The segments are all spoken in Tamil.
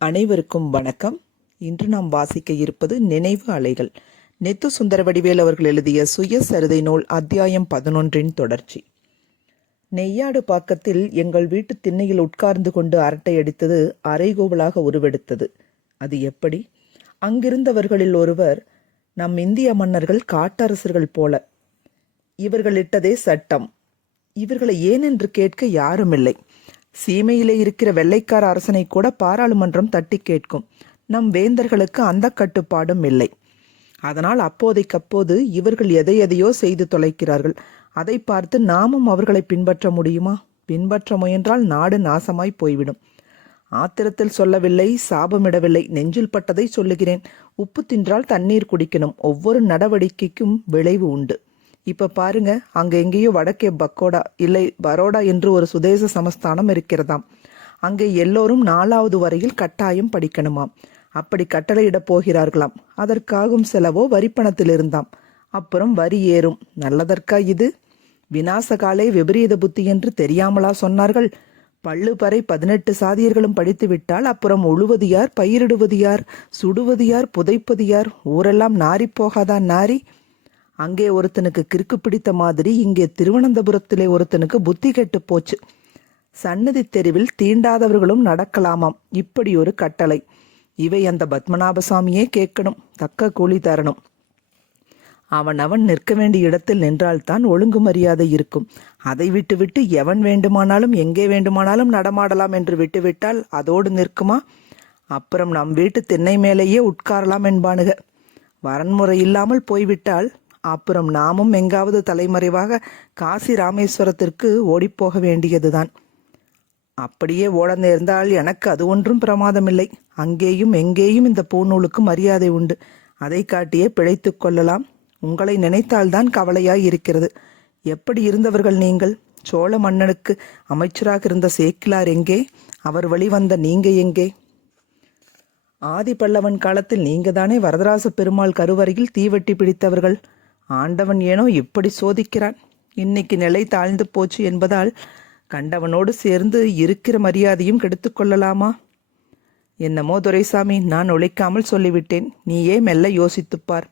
அனைவருக்கும் வணக்கம். இன்று நாம் வாசிக்க இருப்பது நினைவு அலைகள். நெத்து சுந்தர வடிவேல் அவர்கள் எழுதிய சுயசரிதை நூல் அத்தியாயம் பதினொன்றின் தொடர்ச்சி. நெய்யாடு பாக்கத்தில் எங்கள் வீட்டு திண்ணையில் உட்கார்ந்து கொண்டு அரட்டை அடித்தது அரைகோவலாக உருவெடுத்தது. அது எப்படி? அங்கிருந்தவர்களில் ஒருவர் நம் இந்திய மன்னர்கள் காட்டரசர்கள் போல. இவர்களிட்டதே சட்டம். இவர்களை ஏன் என்று கேட்க யாருமில்லை. சீமையிலே இருக்கிற வெள்ளைக்கார அரசனை கூட பாராளுமன்றம் தட்டி கேட்கும். நம் வேந்தர்களுக்கு அந்த கட்டுப்பாடும் இல்லை. அதனால் அப்போதைக்கப்போது இவர்கள் எதை எதையோ செய்து தொலைக்கிறார்கள். அதை பார்த்து நாமும் அவர்களை பின்பற்ற முடியுமா? பின்பற்ற முயன்றால் நாடு நாசமாய் போய்விடும். ஆத்திரத்தில் சொல்லவில்லை சாபமிடவில்லை நெஞ்சில் பட்டதை சொல்லுகிறேன். உப்பு தின்றால் தண்ணீர் குடிக்கணும். ஒவ்வொரு நடவடிக்கைக்கும் விளைவு உண்டு. இப்ப பாருங்க அங்க எங்கேயோ வடக்கே பக்கோடா இல்லை பரோடா என்று ஒரு சுதேச சமஸ்தானம் இருக்கிறதாம். அங்கே எல்லோரும் நாலாவது வரையில் கட்டாயம் படிக்கணுமாம். அப்படி கட்டளையிடப் போகிறார்களாம். அதற்காகும் செலவோ வரிப்பணத்தில் இருந்தாம். அப்புறம் வரி ஏறும். நல்லதற்கா இது? வினாசகாலே விபரீத புத்தி என்று தெரியாமலா சொன்னார்கள்? பள்ளு பறை பதினெட்டு சாதியர்களும் படித்துவிட்டால் அப்புறம் உழுவது யார் பயிரிடுவது யார் சுடுவது யார் புதைப்பது யார்? ஊரெல்லாம் நாறிப் போகாதா நாரி? அங்கே ஒருத்தனுக்கு கிறுக்கு பிடித்த மாதிரி இங்கே திருவனந்தபுரத்திலே ஒருத்தனுக்கு புத்தி கெட்டு போச்சு. சன்னதி தெருவில் தீண்டாதவர்களும் நடக்கலாமாம். இப்படி ஒரு கட்டளை. இவை அந்த பத்மநாபசாமியே கேட்கணும். தக்க கூலி தரணும். அவன் அவன் நிற்க வேண்டிய இடத்தில் நின்றால்தான் ஒழுங்கு மரியாதை இருக்கும். அதை விட்டுவிட்டு எவன் வேண்டுமானாலும் எங்கே வேண்டுமானாலும் நடமாடலாம் என்று விட்டுவிட்டால் அதோடு நிற்குமா? அப்புறம் நம் வீட்டு திண்ணை மேலேயே உட்காரலாம் என்பானுக. வரன்முறை இல்லாமல் போய்விட்டால் அப்புறம் நாமும் எங்காவது தலைமறைவாக காசி ராமேஸ்வரத்திற்கு ஓடிப்போக வேண்டியதுதான். அப்படியே ஓட நேர்ந்தால் எனக்கு அது ஒன்றும் பிரமாதமில்லை. அங்கேயும் எங்கேயும் இந்த பூநூலுக்கு மரியாதை உண்டு. அதை காட்டியே பிழைத்து கொள்ளலாம். உங்களை நினைத்தால்தான் கவலையாய் இருக்கிறது. எப்படி இருந்தவர்கள் நீங்கள்? சோழ மன்னனுக்கு அமைச்சராக இருந்த சேக்கிலார் எங்கே? அவர் வழிவந்த நீங்க எங்கே? ஆதி பல்லவன் காலத்தில் நீங்க தானே வரதராச பெருமாள் கருவறையில் தீவெட்டி பிடித்தவர்கள்? ஆண்டவன் ஏனோ இப்படி சோதிக்கிறான். இன்னைக்கு நிலை தாழ்ந்து போச்சு என்பதால் கண்டவனோடு சேர்ந்து இருக்கிற மரியாதையும் கெடுத்து கொள்ளலாமா? என்னமோ துரைசாமி நான் ஒழிக்காமல் சொல்லிவிட்டேன். நீயே மெல்ல யோசித்துப்பார்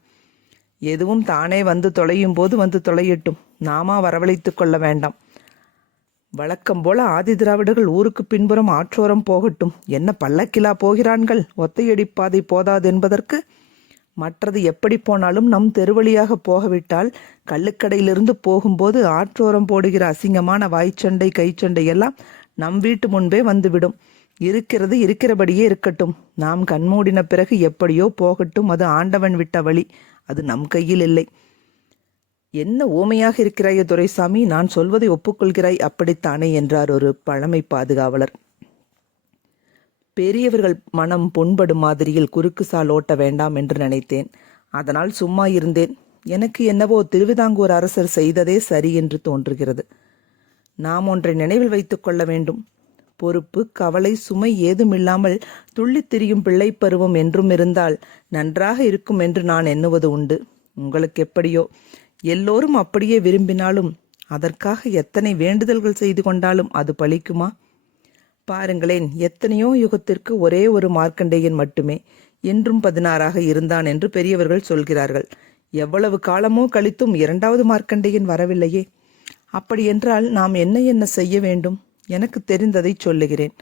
எதுவும் தானே வந்து தொலையும் போது வந்து தொலையட்டும். நாமா வரவழைத்துக் கொள்ள வேண்டாம். வழக்கம் போல ஆதி திராவிடர்கள் ஊருக்கு பின்புறம் ஆற்றோரம் போகட்டும். என்ன பல்லக்கிலா போகிறான்கள்? ஒத்தையடி பாதை போதாதென்பதற்கு மற்றது எப்படி போனாலும் நம் தெருவழியாக போகவிட்டால் கள்ளுக்கடையிலிருந்து போகும்போது ஆற்றோரம் போடுகிற அசிங்கமான வாய்ச்சண்டை கைச்சண்டை எல்லாம் நம் வீட்டு முன்பே வந்துவிடும். இருக்கிறது இருக்கிறபடியே இருக்கட்டும். நாம் கண்மூடின பிறகு எப்படியோ போகட்டும். அது ஆண்டவன் விட்ட வழி. அது நம் கையில் இல்லை. என்ன ஊமையாக இருக்கிறாய் துரைசாமி நான் சொல்வதை ஒப்புக்கொள்கிறாய் அப்படித்தானே என்றார் ஒரு பழமை பாதுகாவலர். பெரியவர்கள் மனம் புண்படும் மாதிரியில் குறுக்கு சால் ஓட்ட வேண்டாம் என்று நினைத்தேன். அதனால் சும்மா இருந்தேன். எனக்கு என்னவோ திருவிதாங்கூர் அரசர் செய்ததே சரி என்று தோன்றுகிறது. நாம் ஒன்றை நினைவில் வைத்துக் கொள்ள வேண்டும். பொறுப்பு கவலை சுமை ஏதுமில்லாமல் துள்ளித் திரியும் பிள்ளை பருவம் என்றும் இருந்தால் நன்றாக இருக்கும் என்று நான் எண்ணுவது உண்டு. உங்களுக்கு எப்படியோ? எல்லோரும் அப்படியே விரும்பினாலும் அதற்காக எத்தனை வேண்டுதல்கள் செய்து கொண்டாலும் அது பழிக்குமா? பாருங்களேன் எத்தனையோ யுகத்திற்கு ஒரே ஒரு மார்க்கண்டேயன் மட்டுமே என்றும் பதினாறாக இருந்தான் என்று பெரியவர்கள் சொல்கிறார்கள். எவ்வளவு காலமோ கழித்தும் இரண்டாவது மார்க்கண்டேயன் வரவில்லையே. அப்படியென்றால் நாம் என்ன என்ன செய்ய வேண்டும்? எனக்கு தெரிந்ததை சொல்லுகிறேன்.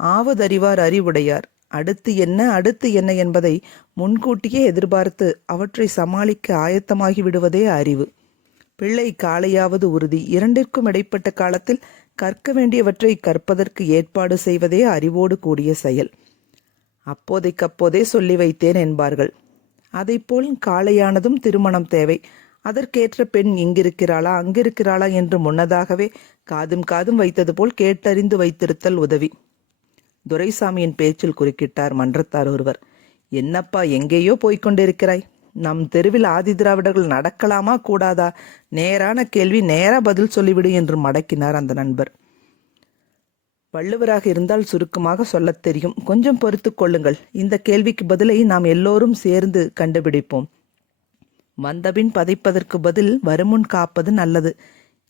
ஆவதறிவார் அறிவுடையார். அடுத்து என்ன அடுத்து என்ன என்பதை முன்கூட்டியே எதிர்பார்த்து அவற்றை சமாளிக்க ஆயத்தமாகி விடுவதே அறிவு. பிள்ளை காலையாவது உறுதி. இரண்டிற்கும் இடைப்பட்ட காலத்தில் கற்க வேண்டியவற்றை கற்பதற்கு ஏற்பாடு செய்வதே அறிவோடு கூடிய செயல். அப்போதைக்கப்போதே சொல்லி வைத்தேன் என்பார்கள். அதைப்போல் காளையானதும் திருமணம் தேவை. அதற்கேற்ற பெண் இங்கிருக்கிறாளா அங்கிருக்கிறாளா என்று முன்னதாகவே காதும் காதும் வைத்தது போல் கேட்டறிந்து வைத்திருத்தல் உதவி. துரைசாமியின் பேச்சில் குறுக்கிட்டார் மன்றத்தார் ஒருவர். என்னப்பா எங்கேயோ போய்க் கொண்டிருக்கிறாய்? நம் தெருவில் ஆதி திராவிடர்கள் நடக்கலாமா கூடாதா? நேரான கேள்வி நேரா பதில் சொல்லிவிடு என்று மடக்கினார் அந்த நண்பர். வள்ளுவராக இருந்தால் சுருக்கமாக சொல்லத் தெரியும். கொஞ்சம் பொறுத்து கொள்ளுங்கள். இந்த கேள்விக்கு பதிலை நாம் எல்லோரும் சேர்ந்து கண்டுபிடிப்போம். வந்தபின் பதைப்பதற்கு பதில் வருமுன் காப்பது நல்லது.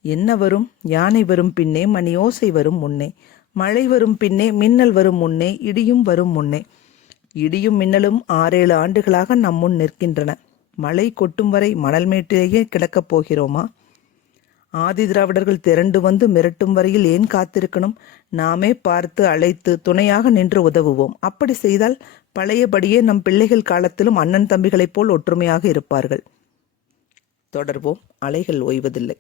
என்ன வரும்? யானை வரும் பின்னே மணி ஓசை வரும் முன்னே. மழை வரும் பின்னே மின்னல் வரும் முன்னே இடியும் வரும் முன்னே. இடியும் மின்னலும் ஆறேழு ஆண்டுகளாக நம் முன் நிற்கின்றன. மழை கொட்டும் வரை மணல் மேட்டிலேயே கிடக்கப் போகிறோமா? ஆதி திராவிடர்கள் திரண்டு வந்து மிரட்டும் வரையில் ஏன் காத்திருக்கணும்? நாமே பார்த்து அழைத்து துணையாக நின்று உதவுவோம். அப்படி செய்தால் பழையபடியே நம் பிள்ளைகள் காலத்திலும் அண்ணன் தம்பிகளைப் போல் ஒற்றுமையாக இருப்பார்கள். தொடர்வோம். அலைகள் ஓய்வதில்லை.